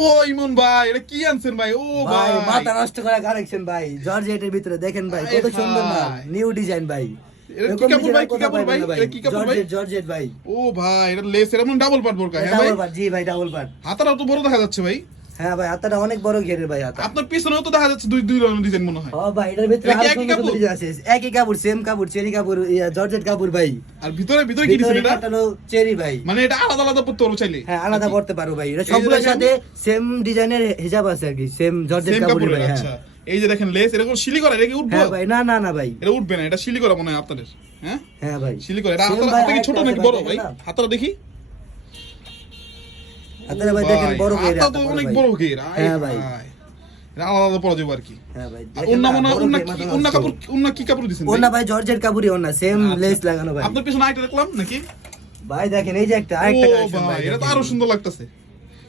ও ইমন ভাই, এটা কি আনছেন ভাই? ও ভাই ভাই, মাথা নষ্ট করা কালেকশন ভাই, জর্জেটের ভিতরে দেখেন ভাই কত সুন্দর মাল, ভাই। নিউ ডিজাইন ভাই। এটা কি এরকম কাপড় ভাই? ডিজাইন কি কোথাও কাপড় পাবেন ভাই? না ভাই। এটা কি কাপড় ভাই? জর্জেট ভাই। ও ভাই, এটা লেস এরকম ডাবল পাট বোরকা, হ্যাঁ ভাই? ডাবল পাট, জি ভাই ডাবল পাট। হাতাটাও তো বড় দেখা যাচ্ছে ভাই। হ্যাঁ ভাই হাতাটা অনেক বড় ঘেরের ভাই হাতা। আপনার পিছনেও তো দেখা যাচ্ছে দুই দুই রকমের ডিজাইন মনে হয়। ও ভাই এটার ভিতরে এটা কি আরো একই সুন্দর কাপড়? সুন্দর ডিজাইন আছে, একই কাপড়, সেম কাপড়, চেরি কাপড়, জর্জেট কাপড় ভাই। আর ভিতরে ভিতরে কি দিছেন ভিতরে এটা? কাটানো চেরি ভাই। মানে এটা আলাদা আলাদা পড়তে পারবো চাইলে? হ্যাঁ আলাদা পড়তে পারো ভাই, এটা এই যে সবগুলোর দেখেন। সাথে সেম ডিজাইনের হিজাব আছে আর কি, সেম জর্জেট সেম কাপড় কাপড়ের, ভাই। হ্যাঁ আচ্ছা। এই যে দেখেন লেস, এটা কোন শিলি করা? এটা কি উঠবো? হ্যাঁ ভাই, না না না ভাই। এটা উঠবে না, এটা শিলি করা মনে হয় আপনাদের। হ্যাঁ হ্যাঁ ভাই শিলি করা। এটা Same হাতাটা ভাই, হাতা কি ছোট আরেকটা নাকি আছে বড় ভাই, ভাই? দেখেন না? হাতাটা দেখি। হাতাটা ভাই ও দেখেন বড় ঘের হাতা তো অনেক বড় ঘের। হ্যাঁ ভাই। এটা আলাদা আলাদা পরা যাবে আর কি। হ্যাঁ ভাই আর দেখেন অন্য না, মনে বড় অন্য ঘের কি মাথা অন্য নষ্ট। কাপড়, অন্য কি কাপড় দিছেন ভাই? ওনা ভাই জর্জেট কাপড়ই ওনা, সেম আচ্ছা। লেস লাগানো ভাই। আপনার পিছনে আরেকটা দেখলাম নাকি? ভাই দেখেন এই যে একটা আরেকটা ও কালেকশন ভাই, ভাই, এটা তো দেখেন। আরো সুন্দর লাগতেছে।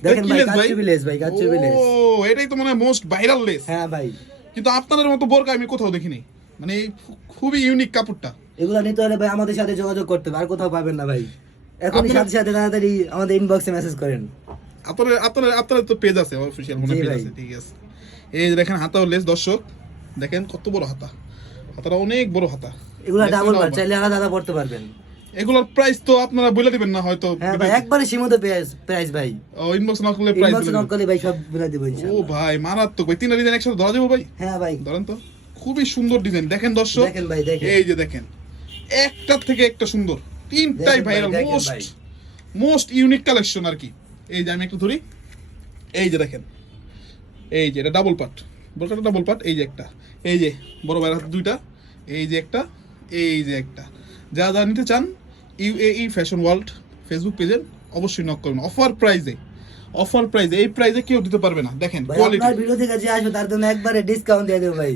দেখেন এটা কি ভাই লেস ভাই? কাচ্চুবি লেস ভাই, কাচ্চুবি লেস। ও এটাই তো মনে হয় মোস্ট ভাইরাল লেস। হ্যাঁ ভাই কিন্তু আপনাদের মতো বোরকা আমি কোথাও দেখিনি। মানে এই খুবই ইউনিক কাপড়টা। এগুলা নিতে হলে ভাই আমাদের সাথে যোগাযোগ করতে হবে, আর কোথাও পাবেন না ভাই। এখনই আপনারা- সাথে সাথে তাড়াতাড়ি আমাদের ইনবক্সে মেসেজ করেন। আপনাদের তো পেজ আছে, অফিশিয়াল মনে জি পেজ ভাই। আছে, ঠিক আছে। এই যে দেখেন হাতাও লেস, দর্শক দেখেন কত বড় হাতা। হাতাটা অনেক বড় হাতা। এগুলা লেসটা ডাবল double পাট, bar। চাইলে আলাদা আলাদা পড়তে পারবেন। এগুলোর প্রাইস তো আপনারা বলে দিবেন না হয়তো? হ্যাঁ ভাই একবারে সীমিত প্রাইস ভাই। ইনবক্স না করলে প্রাইস ইনবক্সে নক করলে ভাই সব বলে দেব ও ইনশাআল্লাহ। ভাই মারাত্মক ভাই, তিনটা ডিজাইন একসাথে ধরা যাবে ভাই? হ্যাঁ ভাই ধরেন তো, খুবই সুন্দর ডিজাইন। দেখেন দর্শক, দেখেন ভাই দেখেন। এই যে দেখেন একটা থেকে একটা সুন্দর, তিনটাই দেখেন ভাই, ভাইরাল, দেখেন মোস্ট ভাই। মোস্ট ইউনিক কালেকশন আর কি। এই যে আমি একটু ধরি, এই যে দেখেন, এই যে এটা ডাবল পার্ট, বলটা ডাবল পার্ট। এই যে একটা, এই যে বড় ভাইয়ের হাতে দুইটা, এই যে একটা, এই যে একটা। যা যা নিতে চান UAE ফ্যাশন ওয়ার্ল্ড ফেসবুক পেজে অবশ্যই নক করুন। অফার প্রাইজে, অফার প্রাইজে, এই প্রাইজে কেউ দিতে পারবে না। দেখেন ভাই কোয়ালিটি। আপনার ভিডিও থেকে যে আসবে তার জন্য একবারে ডিসকাউন্ট দিয়ে দেব ভাই।